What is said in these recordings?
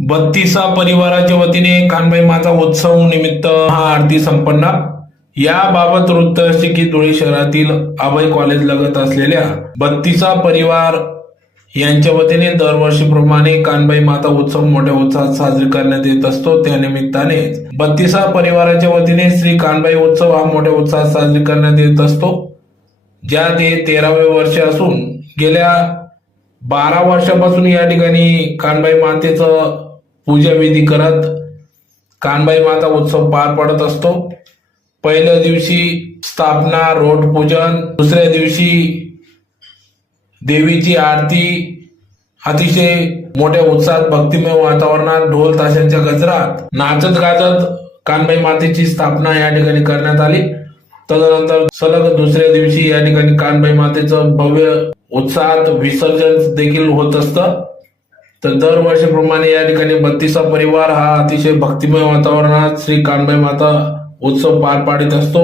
बत्तीसा परिवाराच्या वतीने कानबाई माता उत्सव निमित्त हा आरती संपन्न। याबाबत वृत्त असे की धुळे शहरातील अभय कॉलेज लगत असलेल्या बत्तीसा परिवार यांच्या वतीने दरवर्षीप्रमाणे कानबाई माता उत्सव मोठ्या उत्साहात साजरी करण्यात येत असतो। त्या निमित्ताने बत्तीसा परिवाराच्या वतीने श्री कानबाई उत्सव हा मोठ्या उत्साहात साजरी करण्यात येत असतो, ज्यात हे 13वे वर्ष असून गेल्या 12 वर्षापासून या ठिकाणी कानबाई मातेचं पूजा विधी करत कानबाई माता उत्सव पार पडत असतो। पहिल्या दिवशी स्थापना, रोट पूजन, दुसऱ्या दिवशी देवीची आरती अतिशय मोठ्या उत्साहात भक्तिमय वातावरणात ढोल ताशांच्या गजरात नाचत गाजत कानबाई मातेची स्थापना या ठिकाणी करण्यात आली। तदनंतर सलग दुसऱ्या दिवशी या ठिकाणी कानबाई मातेचं भव्य उत्साहात विसर्जन देखील होत असतं। तर दरवर्षीप्रमाणे या ठिकाणी बत्तीसा परिवार हा अतिशय भक्तिमय वातावरणात श्री कानबाई माता उत्सव पार पाडित असतो।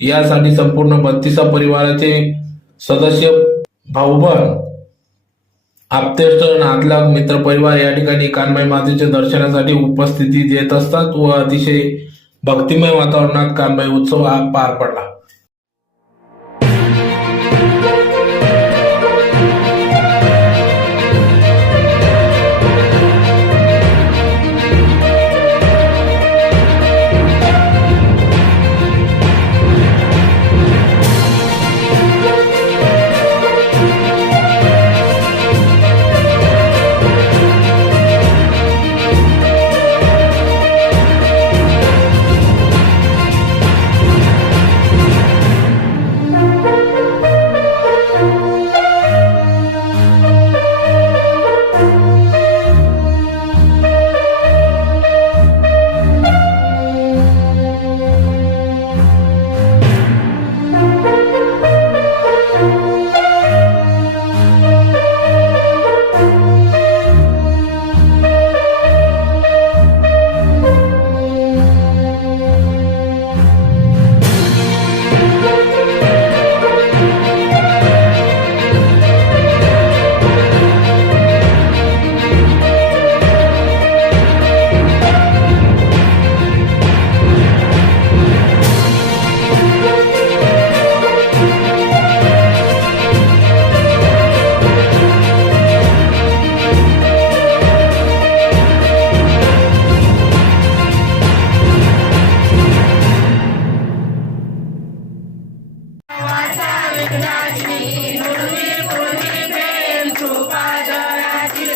यासाठी संपूर्ण बत्तीसा परिवाराचे सदस्य, भाऊबंद, आप्तेष्ट, नातलग, मित्र परिवार या ठिकाणी कानबाई मातेच्या दर्शनासाठी उपस्थिती देत असतात व अतिशय भक्तिमय वातावरणात कानबाई उत्सव हा पार पडला।